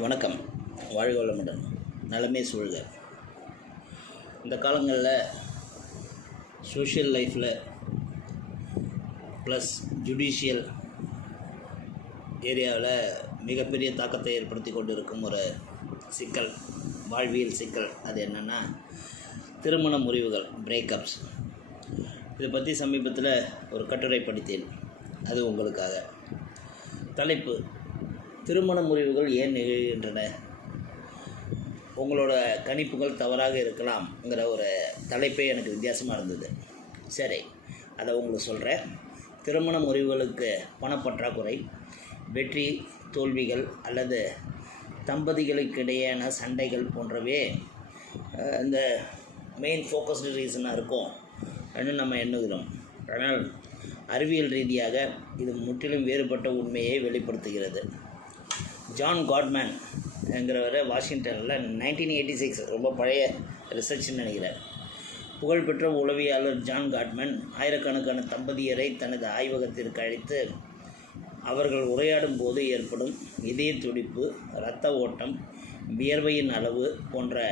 வணக்கம். வாழ்க வளமுடன். நலமே சூழ்க. இந்த காலங்களில் சோஷியல் லைஃப்பில் ப்ளஸ் ஜுடிஷியல் ஏரியாவில் மிகப்பெரிய தாக்கத்தை ஏற்படுத்தி கொண்டு இருக்கும் ஒரு சிக்கல், வாழ்வியல் சிக்கல். அது என்னென்னா திருமண முறிவுகள், பிரேக்கப்ஸ். இதை பற்றி சமீபத்தில் ஒரு கட்டுரை படித்தேன். அது உங்களுக்காக. தலைப்பு: திருமண முறிவுகள் ஏன் நிகழ்கின்றன? உங்களோட கணிப்புகள் தவறாக இருக்கலாம்ங்கிற ஒரு தலைப்பே எனக்கு வித்தியாசமாக இருந்தது. சரி, அதை உங்களுக்கு சொல்கிறேன். திருமண முறிவுகளுக்கு பணப்பற்றாக்குறை, வெற்றி தோல்விகள் அல்லது தம்பதிகளுக்கிடையேயான சண்டைகள் போன்றவே இந்த மெயின் ஃபோக்கஸ்டு ரீசனாக இருக்கும் அப்படின்னு நம்ம எண்ணுகிறோம். ஆனால் அறிவியல் ரீதியாக இது முற்றிலும் வேறுபட்ட உண்மையை வெளிப்படுத்துகிறது. ஜான் காட்மேன் என்கிறவர் வாஷிங்டனில் 1986, ரொம்ப பழைய ரிசர்ச்னு நினைக்கிறேன். புகழ்பெற்ற உளவியலாளர் ஜான் காட்மேன் ஆயிரக்கணக்கான தம்பதியரை தனது ஆய்வகத்திற்கு அழைத்து அவர்கள் உரையாடும் போது ஏற்படும் இதய துடிப்பு, இரத்த ஓட்டம், வியர்வையின் அளவு போன்ற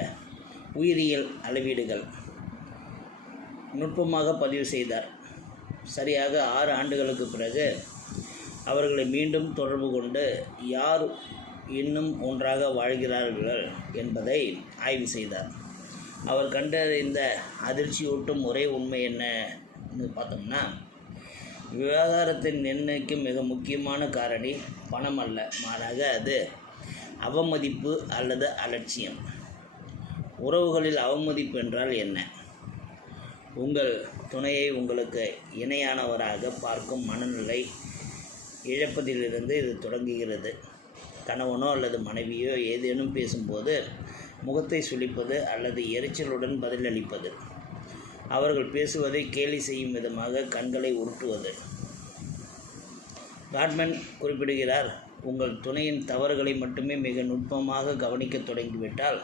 உயிரியல் அளவீடுகள் நுட்பமாக பதிவு செய்தார். சரியாக 6 ஆண்டுகளுக்கு பிறகு அவர்களை மீண்டும் தொடர்பு கொண்டு யார் இன்னும் ஒன்றாக வாழ்கிறார்கள் என்பதை ஆய்வு செய்தார். அவர் கண்டறிந்த அதிர்ச்சியூட்டும் ஒரே உண்மை என்னன்னு பார்த்தோம்னா, விவகாரத்தை நிர்ணயிக்கும் மிக முக்கியமான காரணி பணம் அல்ல, மாறாக அது அவமதிப்பு அல்லது அலட்சியம். உறவுகளில் அவமதிப்பு என்றால் என்ன? உங்கள் துணையை உங்களுக்கு இணையானவராக பார்க்கும் மனநிலை இழப்பதிலிருந்து இது தொடங்குகிறது. கணவனோ அல்லது மனைவியோ ஏதேனும் பேசும்போது முகத்தை சுளிப்பது அல்லது எரிச்சலுடன் பதிலளிப்பது, அவர்கள் பேசுவதை கேலி செய்யும் விதமாக கண்களை உருட்டுவது. காட்மேன் குறிப்பிடுகிறார், உங்கள் துணையின் தவறுகளை மட்டுமே மிக நுட்பமாக கவனிக்க தொடங்கிவிட்டால்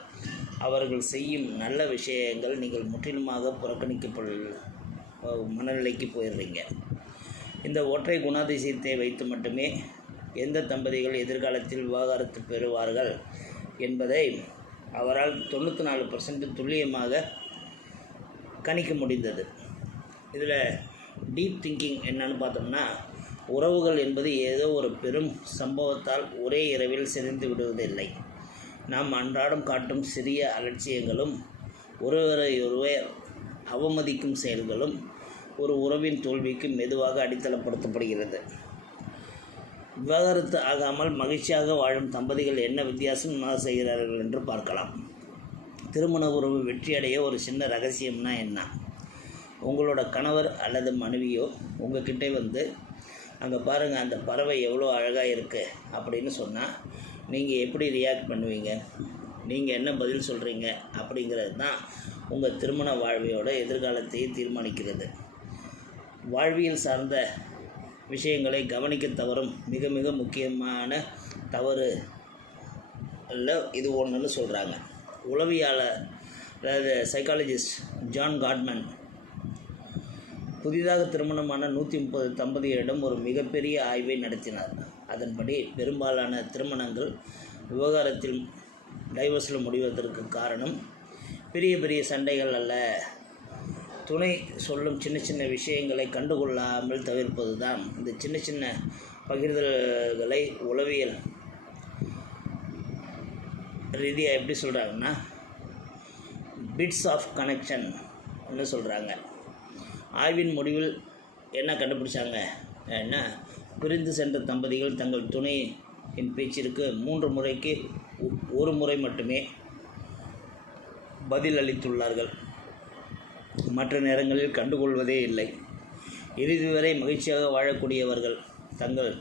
அவர்கள் செய்யும் நல்ல விஷயங்கள் நீங்கள் முற்றிலுமாக புறக்கணிக்கப்படும் மனநிலைக்கு போயிடுறீங்க. இந்த ஒற்றை குணாதிசயத்தை வைத்து மட்டுமே எந்த தம்பதிகள் எதிர்காலத்தில் விவாகரத்து பெறுவார்கள் என்பதை அவரால் 94% துல்லியமாக கணிக்க முடிந்தது. இதில் டீப் திங்கிங் என்னன்னு பார்த்தோம்னா, உறவுகள் என்பது ஏதோ ஒரு பெரும் சம்பவத்தால் ஒரே இரவில் சிதைந்து விடுவதில்லை. நாம் அன்றாடம் காட்டும் சிறிய அலட்சியங்களும் ஒருவரையொருவர் அவமதிக்கும் செயல்களும் ஒரு உறவின் தோல்விக்கு மெதுவாக அடித்தளப்படுத்தப்படுகிறது. விவாகரத்து ஆகாமல் மகிழ்ச்சியாக வாழும் தம்பதிகள் என்ன வித்தியாசமாக செய்கிறார்கள் என்று பார்க்கலாம். திருமண உறவு வெற்றியடைய ஒரு சின்ன ரகசியம்னா என்ன? உங்களோட கணவர் அல்லது மனைவியோ உங்ககிட்ட வந்து, அங்கே பாருங்கள் அந்த பறவை எவ்வளோ அழகாக இருக்குது அப்படின்னு சொன்னால் நீங்கள் எப்படி ரியாக்ட் பண்ணுவீங்க? நீங்கள் என்ன பதில் சொல்கிறீங்க? அப்படிங்கிறது தான் உங்கள் திருமண வாழ்வையோட எதிர்காலத்தையே தீர்மானிக்கிறது. வாழ்வியல் சார்ந்த விஷயங்களை கவனிக்க தவறும் மிக மிக முக்கியமான தவறு அல்ல இது ஒன்றுன்னு சொல்கிறாங்க. உளவியலாளர், அதாவது சைக்காலஜிஸ்ட் ஜான் காட்மேன் புதிதாக திருமணமான 130 தம்பதியரிடம் ஒரு மிகப்பெரிய ஆய்வை நடத்தினார். அதன்படி பெரும்பாலான திருமணங்கள் விவகாரத்தில் டைவர்ஸில் முடிவதற்கு காரணம் பெரிய பெரிய சண்டைகள் அல்ல, துணை சொல்லும் சின்ன சின்ன விஷயங்களை கண்டுகொள்ளாமல் தவிர்ப்பது தான். இந்த சின்ன சின்ன பகிர்தல்களை உளவியல் ரீதியாக எப்படி சொல்கிறாங்கன்னா, பிட்ஸ் ஆஃப் கனெக்ஷன் சொல்கிறாங்க. ஆய்வின் முடிவில் என்ன கண்டுபிடிச்சாங்க என்ன? பிரிந்து சென்ற தம்பதிகள் தங்கள் துணையின் பேச்சிற்கு 3 முறைக்கு 1 முறை மட்டுமே பதில் அளித்துள்ளார்கள். மற்ற நேரங்களில் கண்டுகொள்வதே இல்லை. இறுதி வரை மகிழ்ச்சியாக வாழக்கூடியவர்கள் தங்கள்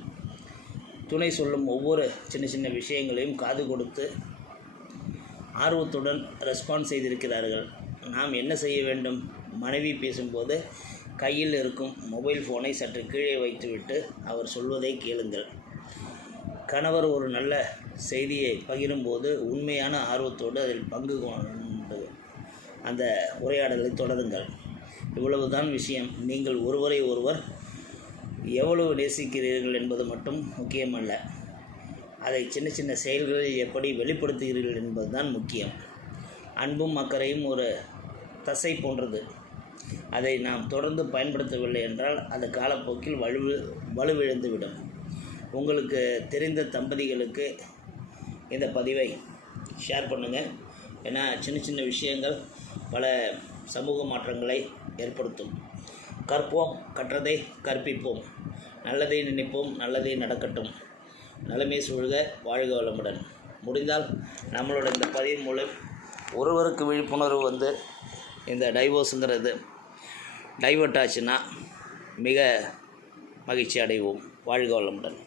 துணை சொல்லும் ஒவ்வொரு சின்ன சின்ன விஷயங்களையும் காது கொடுத்து ஆர்வத்துடன் ரெஸ்பான்ஸ் செய்திருக்கிறார்கள். நாம் என்ன செய்ய வேண்டும்? மனைவி பேசும்போது கையில் இருக்கும் மொபைல் ஃபோனை சற்று கீழே வைத்துவிட்டு அவர் சொல்வதை கேளுங்கள். கணவர் ஒரு நல்ல செய்தியை பகிரும்போது உண்மையான ஆர்வத்தோடு அதில் பங்கு கொண்டு அந்த உரையாடலை தொடருங்கள். இவ்வளவுதான் விஷயம். நீங்கள் ஒருவரை ஒருவர் எவ்வளவு நேசிக்கிறீர்கள் என்பது மட்டும் முக்கியமல்ல, அதை சின்ன சின்ன செயல்களில் எப்படி வெளிப்படுத்துகிறீர்கள் என்பதுதான் முக்கியம். அன்பும் அக்கறையும் ஒரு தசை போன்றது. அதை நாம் தொடர்ந்து பயன்படுத்தவில்லை என்றால் அது காலப்போக்கில் வலுவிழந்துவிடும். உங்களுக்கு தெரிந்த தம்பதிகளுக்கு இந்த பதிவை ஷேர் பண்ணுங்கள். ஏன்னா சின்ன சின்ன விஷயங்கள் பல சமூக மாற்றங்களை ஏற்படுத்தும். கற்போம், கற்றதை கற்பிப்போம், நல்லதை நினைப்போம், நல்லதை நடக்கட்டும், நலமே சூழ்க, வாழ்க வளமுடன். முடிந்தால் நம்மளோட இந்த பதிவு மூலம் ஒருவருக்கு விழிப்புணர்வு வந்து இந்த டைவோர்ஸுங்கிறது டைவர்ட் ஆச்சுன்னா மிக மகிழ்ச்சி அடைவோம். வாழ்க வளமுடன்.